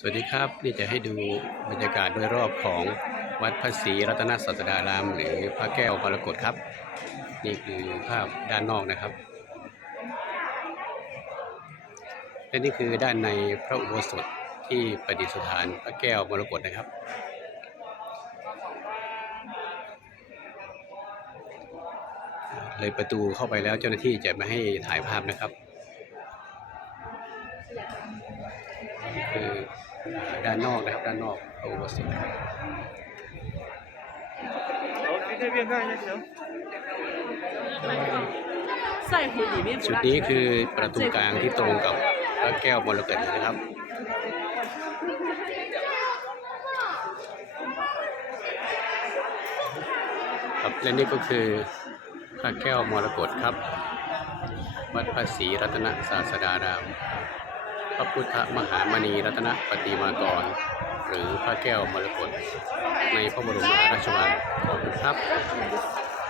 สวัสดีครับนี่จะให้ดูบรรยากาศโดยรอบของวัดพระศรีรัตนศาสดาราม หรือพระแก้วมรกตครับ นี่คือภาพด้านนอกนะครับ และนี่คือด้านในพระอุโบสถที่ประดิษฐานพระแก้วมรกตนะครับเลยประตูเข้าไปแล้วเจ้าหน้าที่จะไม่ให้ถ่ายภาพนะครับคือ ด้านนอกนะครับด้านนอกโอเวอุโบสถจุดนี้คือประตูกลางที่ตรงกับพระแก้วมรกตนะครับครับและนี่ก็คือพระแก้วมรกตครับ วัดภาษีรัตนศาสดาราม พระพุทธมหามณีรัตนปฏิมากร หรือพระแก้วมรกตในพระบรมราชวังขอบคุณครับ